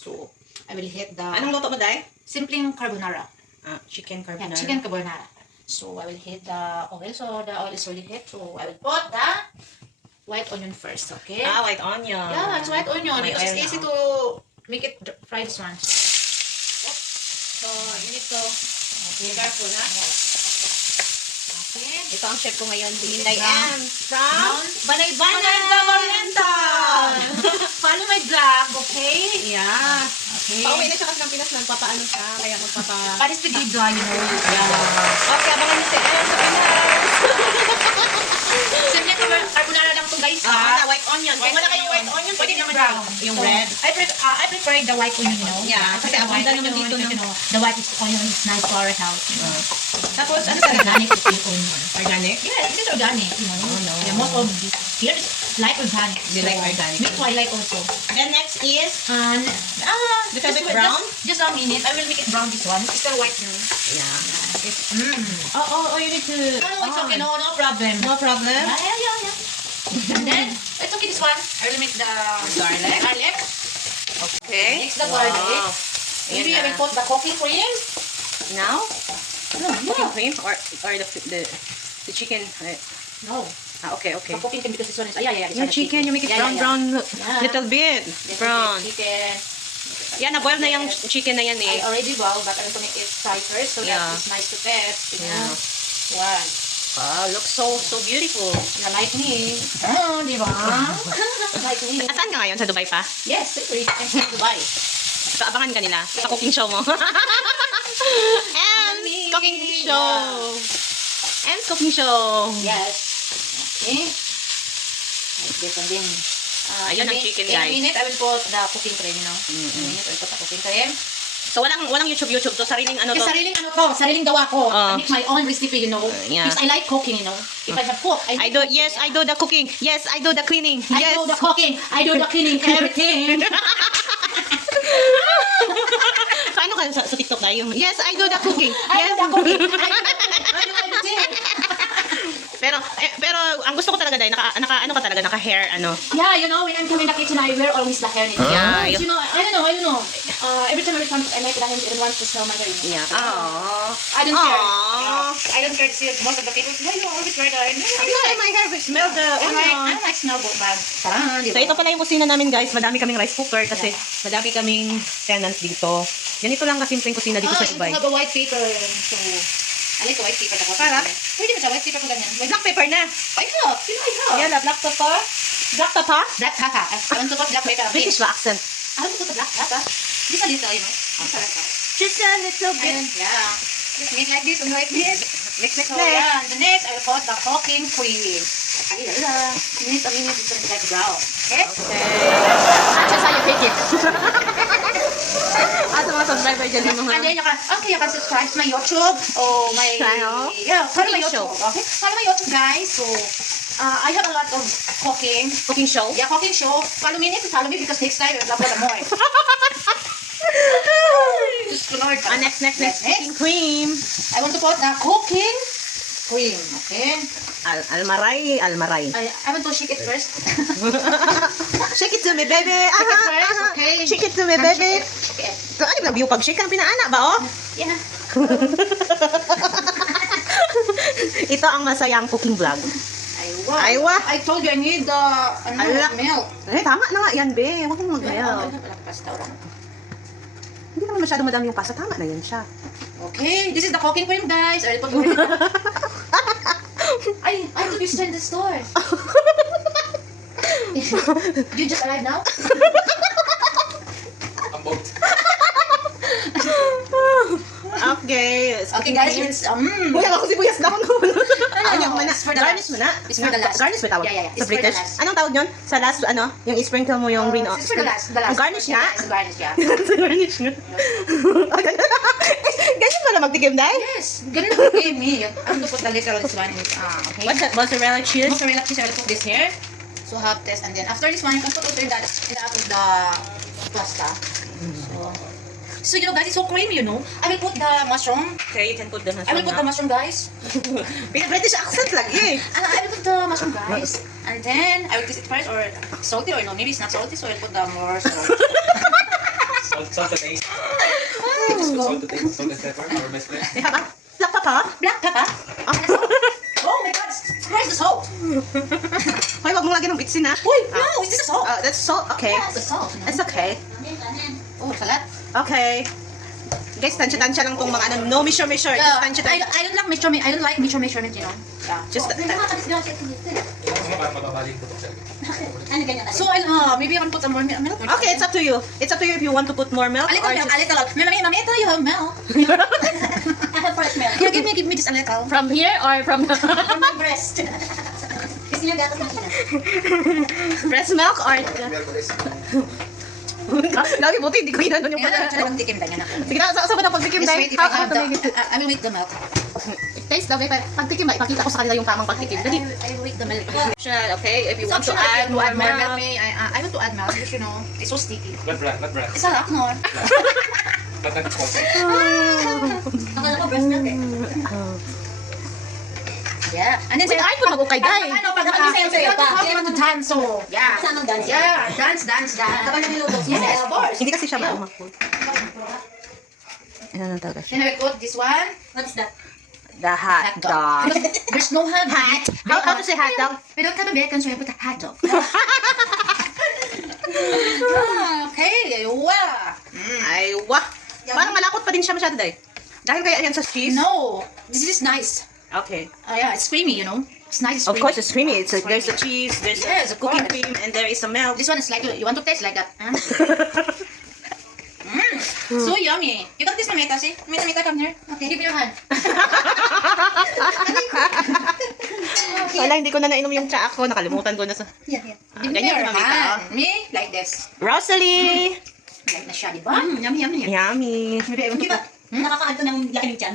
So, I will hit the... Anong luto mo, Day? Simpleng carbonara. Chicken carbonara. Yeah, chicken carbonara. So, I will hit the oil. So, the oil is already hit. So, I will put the white onion first, okay? White onion. Yeah, it's white onion because it's easy to make it fry this one. So, you need to be careful, ha? Okay. Ito ang chef ko ngayon, si Inday M. From Banay-Banay Follow my vlog, okay? Yeah. Okay. Pauwi na siya kasi ng Pinas, nagpapaano siya, kaya magpapa... Paris pedido, you know. Yeah. Okay, abangan niyo si M sa Pinas. Simple carbonara lang to, guys, White onion. Kung wala kayong white onion, pwede naman brown. yung red. I prefer the white onion, you know. Yeah, kasi abunda naman dito, no? The white onion is nice for our health. Tapos, ano It's sa organic onion. Organic? Yeah, it is organic, you know. Oh, no. Yeah, most of here is like organic. They like organic. Me too, I like also. Then next is, Just a bit brown? Just a minute. I will make it brown this one. It's still white, you know. yeah. Oh, you need to... No, it's okay. No problem. No problem. Yeah. And then, it's okay this one. I will make the garlic. Okay. Mix the garlic. Maybe I will put the coffee cream. Now? Cooking cream or the chicken? No. Okay. The cooking cream because this one is... Yeah. Your chicken, you make it brown, little bit. Brown. Chicken. Yeah, na-boil na yung chicken na yan I eh. already boiled, but I want to make it fry first so that it's nice to taste. You know? One. Wow, looks so beautiful. You like me? Di ba? Like me. Saan ka ngayon? Sa Dubai pa? Yes, siyempre. I'm from Dubai. So, abangan ka nila sa cooking show mo. M's cooking show. M's cooking show. Yes. Okay. Like this and then... Ayun ang chicken, in guys. a minute, I will put the cooking cream, you know. In a minute, I will put the cooking cream. So, walang YouTube to. Sariling ano to? Sariling gawa ko. I make my own recipe, you know. Yeah. Because I like cooking, you know. If I have cook, I do the cooking. Yes, I do the cleaning. I do the cooking. I do the cleaning, everything. Paano ka sa TikTok na yung, yes, I do the cooking. I do the cooking. I do everything. Pero ang gusto ko talaga dahil ano ka talaga, naka-hair, ano. Yeah, you know, when I'm coming in the kitchen, I wear always the hair. Yeah. You know, I don't know. Every time I make the hair, I don't want to smell my hair. Yeah. I don't care. I don't care to see most of the people. Why you always wear the hair? My hair will smell the I don't like smell bad. So ito pala yung kusina namin, guys. Madami kaming rice cooker kasi madami kaming tenants dito. Ganito lang kasimpleng kusina dito sa Dubai. I have a white paper. So, I like a white paper. Para? Pwede ba sa white paper ko ganyan? Black pepper na. I have. You know, I have. Yeah, black pepper. Black pepper? Black pepper. I want to put black pepper. British ba accent? I want to put the black pepper. Just a little, you know. Just a little bit. And, yeah. Just make like this and like this. Mix. So, yeah. And the next, I will put the cooking cream. A minute, it's going to get brown. Okay? That's how you take it. Sa mga subscriber dyan yung mga... And then you can subscribe to my YouTube or my channel. Yeah, follow my Cooking YouTube. show. Okay, follow my YouTube, guys. So I have a lot of cooking show. Yeah, cooking show. Follow me because next time I'll upload more. Just Lord. Next. Cooking cream. I want to put the cooking cream. Okay. Almaray. I want to shake it first. Shake it to me, baby. Shake it first, okay. Shake it to me, baby. Okay. So, ano ba view pag shake? Ang pinaana ba, oh? Yeah. Ito ang masayang cooking vlog. Aywa. I told you I need the milk. Tama na nga yan, be. Huwag mong mag-milk. Hindi naman masyado madami yung pasta. Tama na yan siya. Okay, this is the cooking cream, guys. I thought you sent the store. You just arrived now? Okay. Okay, guys, it's Kuya, ako sibuyas na ako. It's for the Garnish mo na. It's for the last. Garnish mo tawag? Yeah. Sa It's for the British? last. Anong tawag yun? Sa last, yung i-sprinkle mo yung green. It's for the last. Garnish nga? It's garnish, yeah. Sa garnish nga. Ganyan pala magtigim, Day? Yes, ganun ang game me. I want to put the little this one. Okay. What's that? Mozzarella cheese? Mozzarella cheese, I will put this here. So have this, and then after this one, you can put it in the pasta. So you know, guys, it's so creamy, you know. I will put the mushroom. Okay, you can put the mushroom. I will put the mushroom, guys. British accent lagi. I will put the mushroom, guys. And then I will taste it first, or salty or no, maybe it's not salty, so I'll put the more salt. Salt to taste. Salt to taste. Salt and pepper. Our best friend. They have a black pepper. Black pepper. Oh my God! Where's the salt? Hoy, wag mong lagyan ng bitsin, ha? Uy, no! Is this a salt? That's salt. Okay. Yeah, it's a salt. It's okay. Oh, salat. Okay. Guys, tansya-tansya lang tong mga ano, no measure. Just Yeah, tansya-tansya. I don't like measurement. I don't like measurement, you know. Yeah. Just, Para mababalik ko ito. So, maybe I can put some more milk. okay, it's up to you. It's up to you if you want to put more milk A little or milk, just... a little. Mami, ito, you have milk. I have fresh milk. Yeah, give me just a little. From here or from... From my breast. Kasi niya gatas na sila. breast milk or... Lagi buti, hindi ko inanon yung Kaya pala. lang tikim na niya na. Sige na, sa na pagtikim Just dahil. wait if I have the... I will wait the milk. Taste daw, pagtikim ba, ipakita ko sa kanila yung tamang pagtikim. Dali. I will wait the milk. Okay, if you want to Optional add if you more add more milk. milk, I want to add milk because, you know, it's so sticky. What brand? What brand? It's a rock, no? But that's sponsor. Akala ko breast milk eh. Yeah. And then Wait, ay, pag mag-ukay, day. Pag you want to dance, so. Yeah. Yeah. Dance. Yes, of course. Hindi kasi siya maumapol. Ano nang talaga siya? Can I put this one? What is that? The hot dog. There's no hot dog. How to say hot dog? We don't have a bacon, so I put a hot dog. Okay. Wow. Ay, wah. Parang malakot pa din siya masyado, day. Dahil kaya yan sa cheese? No. This is nice. Okay. Yeah, it's creamy, you know. It's nice. Of course, it's creamy. There's a cheese, there's Yes, a of cooking course. cream, and there is a milk. This one is like, you want to taste like that? Huh? So yummy. You can taste my meta, see? Meta, come here. Okay. Give me your hand. Wala, hindi ko na nainom yung tsaa ko. Nakalimutan ko na sa... Give me Ganyan your ko mamita. hand. Me? Like this. Rosalie! Like na siya, di ba? Yummy. Yummy. Maybe I will give it. Nakakaad to ng laki ng tiyan.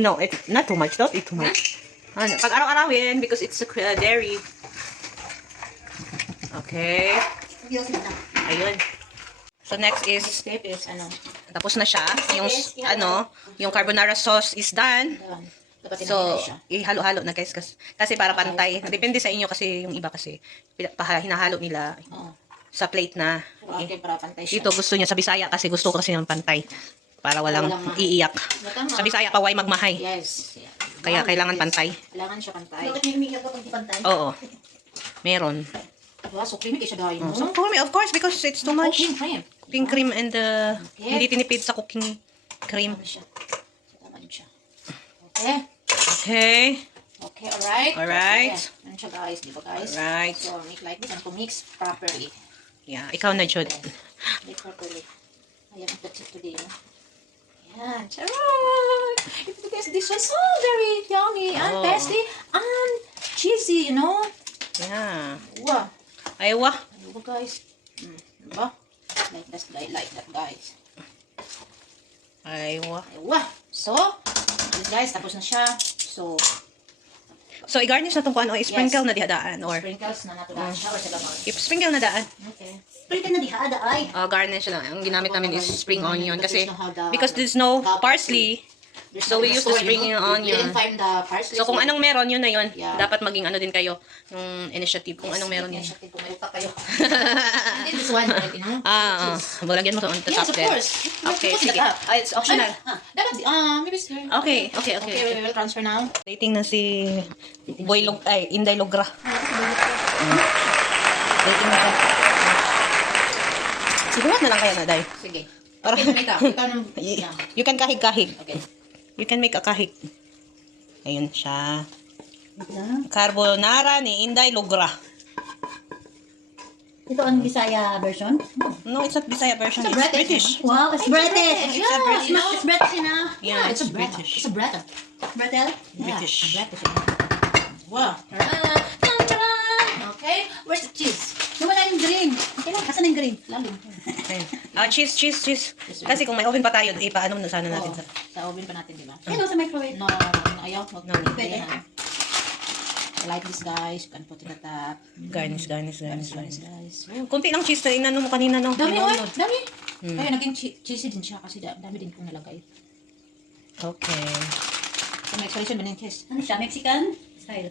No, not too much. Don't eat too much. Ano, pag araw-arawin, because it's a dairy. Okay. Ayun. So next is, Step is, ano? tapos na siya. Yung, yung carbonara sauce is done. So, ihalo-halo na guys. Kasi para pantay. Depende sa inyo kasi yung iba kasi, hinahalo nila sa plate na. Okay, para pantay siya. Dito gusto niya sa Bisaya kasi gusto ko kasi ng pantay. Para walang iiyak. Sa Bisaya pa, way magmahay. Yes. Kaya kailangan pantay. Kailangan siya pantay. Bakit may umiiyak kapag di pantay? Oo. Meron. Wow, so creamy kayo siya dahil, no? So, of course, because it's too much. Cooking cream. Cooking cream and hindi tinipid sa cooking cream. Tama siya. Tama din siya. Okay. Okay. Okay, alright. Alright. Okay. Ano siya guys, di ba guys? Alright. So, make like this and to mix properly. Yeah, ikaw na, Jud. Make properly. Ayan, ang that's it today, no? Yan. Charot! This was so very yummy and tasty and cheesy, you know? Yeah. Wow. Aywa. Diba guys? Diba? Like that guys. Aywa. Wow. So, this guys, tapos na siya. So, i-garnish na itong kung ano, i-sprinkle na dihadaan or sprinkles na nato daan siya or sa lamang. i-sprinkle na daan. Okay. Sprinkle na dihada ay. Garnish lang. Ang ginamit namin is spring onion kasi Because because there's no parsley. So we use the spring onion. We didn't find the parsley. So kung anong meron, yun na yun. Yeah. Dapat maging ano din kayo, yung initiative. Kung anong meron yun. Kung may utak kayo. And then this one, right, you know? Balagyan mo to on the top Yes, of then. course. Okay, Put sige. the top. It's optional. Dapat, maybe sir. Okay. Okay, we will transfer now. Dating na si Inday Logra. Dating na siya. Sigurat na lang kaya na, Day. Sige. Para, Ikaw nang... you can kahig-kahig. Okay. You can make a kahig. Ayun siya. Carbonara ni Inday Logra. Ito ang Bisaya version? No, it's not Bisaya version. It's British. British. Wow, it's British. It's a British. You know, it's British, you know? Yeah, It's a British. It's a British. Bretel? British. British. Wow. Okay. Where's the cheese? Nawala yung green. Okay lang, asan yung green? Lalo. Ayun. Cheese. Kasi kung may oven pa tayo, ipaano na sana natin sa... Sa oven pa natin, di ba? Hello sa microwave. No, ayaw. No, Pwede na. Like this, guys. You can put it at the... Garnish. Guys. Kunti lang cheese na inano mo kanina, no? Dami, oy. Inunod. Dami. Kaya naging cheesy din siya kasi dami din kong nalagay. Okay. So, may expression ba ng cheese? Ano siya? Mexican style.